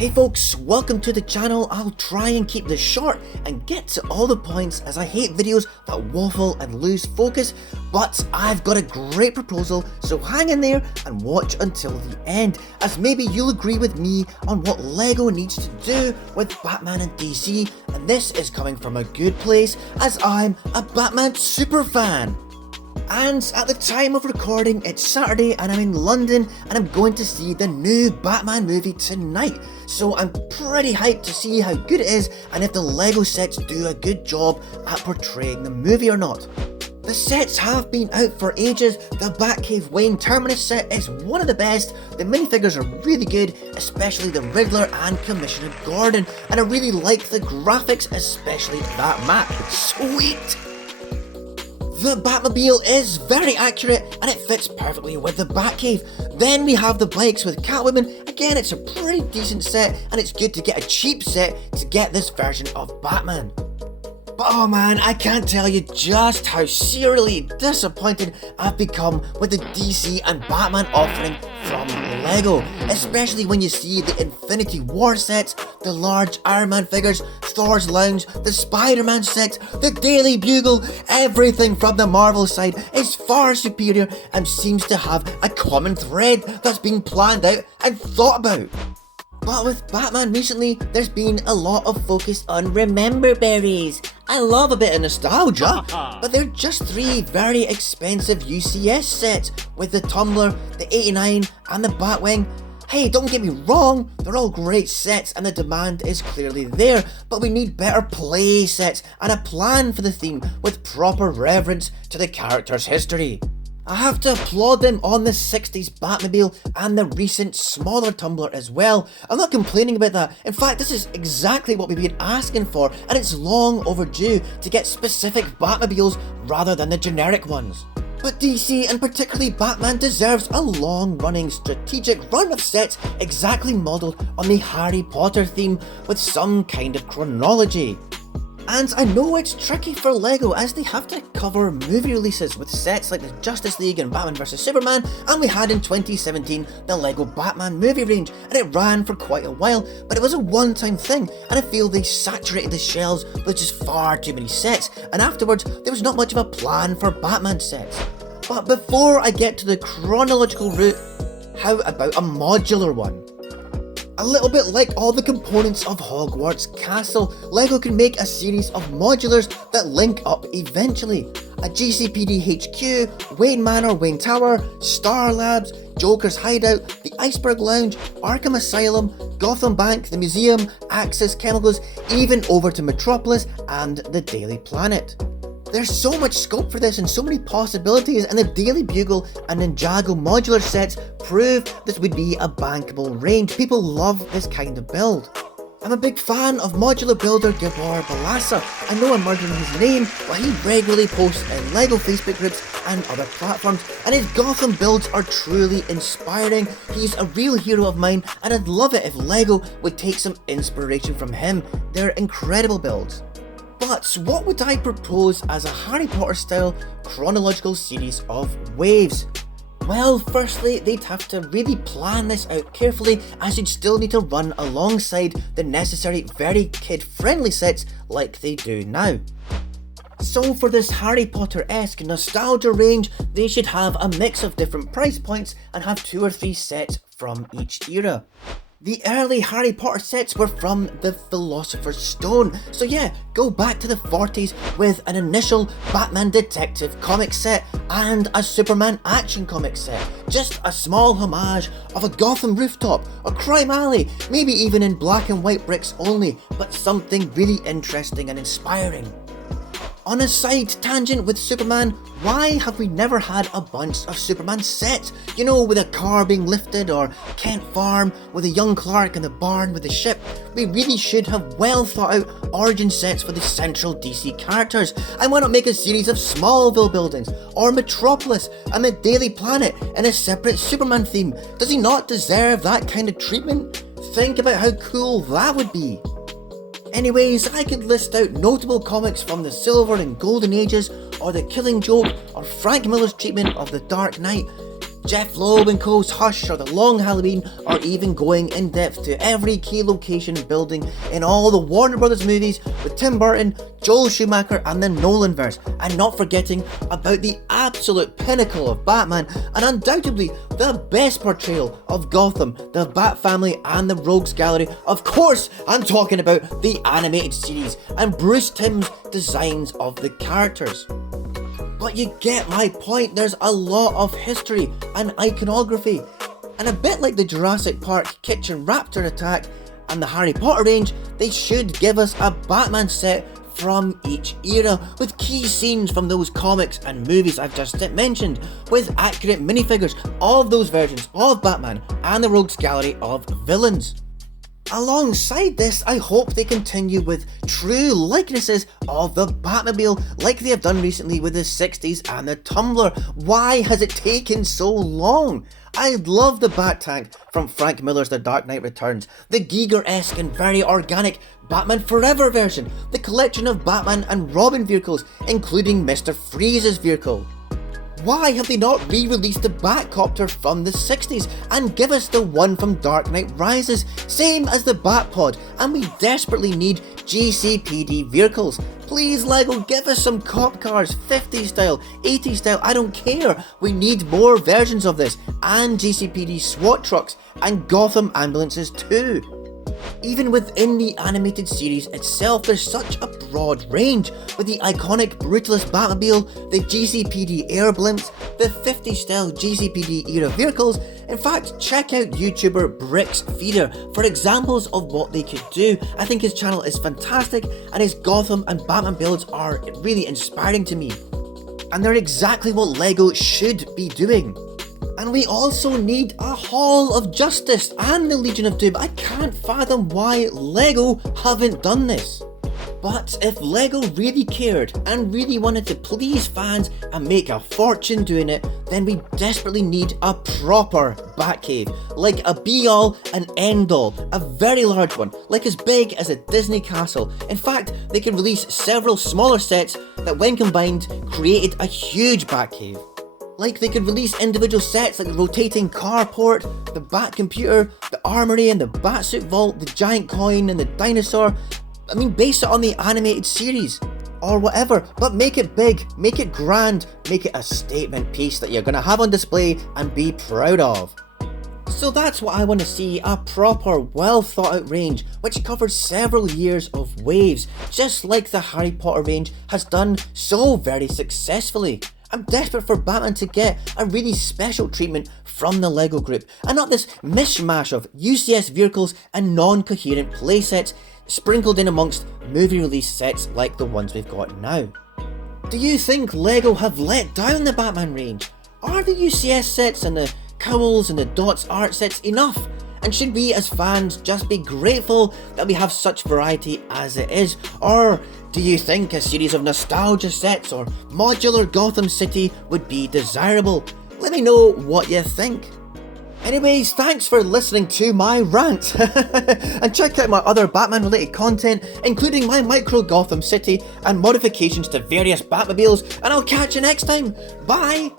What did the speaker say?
Hey folks, welcome to the channel. I'll try and keep this short and get to all the points as I hate videos that waffle and lose focus, but I've got a great proposal, so hang in there and watch until the end, as maybe you'll agree with me on what LEGO needs to do with Batman and DC, and this is coming from a good place as I'm a Batman super fan. And at the time of recording, it's Saturday and I'm in London and I'm going to see the new Batman movie tonight. So I'm pretty hyped to see how good it is and if the LEGO sets do a good job at portraying the movie or not. The sets have been out for ages. The Batcave Wayne Terminus set is one of the best. The minifigures are really good, especially the Riddler and Commissioner Gordon. And I really like the graphics, especially that map. Sweet! The Batmobile is very accurate and it fits perfectly with the Batcave. Then we have the bikes with Catwoman. Again, it's a pretty decent set and it's good to get a cheap set to get this version of Batman. But oh man, I can't tell you just how serially disappointed I've become with the DC and Batman offering from LEGO, especially when you see the Infinity War sets, the large Iron Man figures, Thor's Lounge, the Spider-Man sets, the Daily Bugle. Everything from the Marvel side is far superior and seems to have a common thread that's been planned out and thought about. But with Batman recently, there's been a lot of focus on Remember Berries. I love a bit of nostalgia, but they're just three very expensive UCS sets with the Tumbler, the 89 and the Batwing. Hey, don't get me wrong, they're all great sets and the demand is clearly there, but we need better play sets and a plan for the theme with proper reverence to the character's history. I have to applaud them on the 60s Batmobile and the recent smaller Tumbler as well. I'm not complaining about that. In fact, this is exactly what we've been asking for and it's long overdue to get specific Batmobiles rather than the generic ones. But DC and particularly Batman deserves a long-running strategic run of sets exactly modelled on the Harry Potter theme with some kind of chronology. And I know it's tricky for LEGO as they have to cover movie releases with sets like the Justice League and Batman vs Superman, and we had in 2017 the LEGO Batman movie range, and it ran for quite a while, but it was a one-time thing, and I feel they saturated the shelves with just far too many sets, and afterwards there was not much of a plan for Batman sets. But before I get to the chronological route, how about a modular one? A little bit like all the components of Hogwarts Castle, LEGO can make a series of modulars that link up eventually. A GCPD HQ, Wayne Manor, Wayne Tower, Star Labs, Joker's Hideout, the Iceberg Lounge, Arkham Asylum, Gotham Bank, the Museum, Axis Chemicals, even over to Metropolis and the Daily Planet. There's so much scope for this and so many possibilities, and the Daily Bugle and Ninjago modular sets prove this would be a bankable range. People love this kind of build. I'm a big fan of modular builder Gabor Balassa. I know I'm murdering his name, but he regularly posts in LEGO Facebook groups and other platforms, and his Gotham builds are truly inspiring. He's a real hero of mine, and I'd love it if LEGO would take some inspiration from him. They're incredible builds. But what would I propose as a Harry Potter style chronological series of waves? Well, firstly, they'd have to really plan this out carefully, as you'd still need to run alongside the necessary very kid-friendly sets like they do now. So for this Harry Potter-esque nostalgia range, they should have a mix of different price points and have 2 or 3 sets from each era. The early Harry Potter sets were from the Philosopher's Stone, so yeah, go back to the 40s with an initial Batman detective comic set and a Superman action comic set. Just a small homage of a Gotham rooftop or Crime Alley, maybe even in black and white bricks only, but something really interesting and inspiring. On a side tangent with Superman, why have we never had a bunch of Superman sets? You know, with a car being lifted, or Kent Farm with a young Clark in the barn with the ship. We really should have well thought out origin sets for the central DC characters. And why not make a series of Smallville buildings, or Metropolis and the Daily Planet in a separate Superman theme? Does he not deserve that kind of treatment? Think about how cool that would be. Anyways, I could list out notable comics from the Silver and Golden Ages, or The Killing Joke, or Frank Miller's treatment of The Dark Knight. Jeff Loeb and Co.'s Hush or The Long Halloween, or even going in depth to every key location building in all the Warner Brothers movies with Tim Burton, Joel Schumacher and the Nolanverse, and not forgetting about the absolute pinnacle of Batman and undoubtedly the best portrayal of Gotham, the Bat Family and the Rogues Gallery. Of course, I'm talking about the animated series and Bruce Timm's designs of the characters. But you get my point, there's a lot of history and iconography, and a bit like the Jurassic Park kitchen raptor attack and the Harry Potter range, they should give us a Batman set from each era, with key scenes from those comics and movies I've just mentioned, with accurate minifigures of those versions of Batman and the Rogues Gallery of villains. Alongside this, I hope they continue with true likenesses of the Batmobile like they have done recently with the 60s and the Tumbler. Why has it taken so long? I love the Bat Tank from Frank Miller's The Dark Knight Returns, the Giger-esque and very organic Batman Forever version, the collection of Batman and Robin vehicles, including Mr. Freeze's vehicle. Why have they not re-released the Batcopter from the 60s and give us the one from Dark Knight Rises, same as the Batpod, and we desperately need GCPD vehicles. Please LEGO, give us some cop cars, 50s style, 80s style, I don't care. We need more versions of this, and GCPD SWAT trucks and Gotham ambulances too. Even within the animated series itself, there's such a broad range, with the iconic Brutalist Batmobile, the GCPD air blimps, the 50s style GCPD era vehicles. In fact, check out YouTuber Bricks Feeder for examples of what they could do. I think his channel is fantastic and his Gotham and Batman builds are really inspiring to me. And they're exactly what LEGO should be doing. And we also need a Hall of Justice and the Legion of Doom. I can't fathom why LEGO haven't done this. But if LEGO really cared and really wanted to please fans and make a fortune doing it, then we desperately need a proper Batcave, like a be-all and end-all, a very large one, like as big as a Disney castle. In fact, they can release several smaller sets that when combined created a huge Batcave. Like they could release individual sets like the rotating carport, the Bat Computer, the Armory and the Batsuit Vault, the Giant Coin and the Dinosaur. I mean, base it on the animated series or whatever, but make it big, make it grand, make it a statement piece that you're going to have on display and be proud of. So that's what I want to see, a proper, well thought out range which covers several years of waves, just like the Harry Potter range has done so very successfully. I'm desperate for Batman to get a really special treatment from the LEGO group, and not this mishmash of UCS vehicles and non-coherent playsets sprinkled in amongst movie release sets like the ones we've got now. Do you think LEGO have let down the Batman range? Are the UCS sets and the cowls and the dots art sets enough? And should we as fans just be grateful that we have such variety as it is? Or do you think a series of nostalgia sets or modular Gotham City would be desirable? Let me know what you think. Anyways, thanks for listening to my rant, and check out my other Batman related content, including my micro Gotham City and modifications to various Batmobiles, and I'll catch you next time. Bye!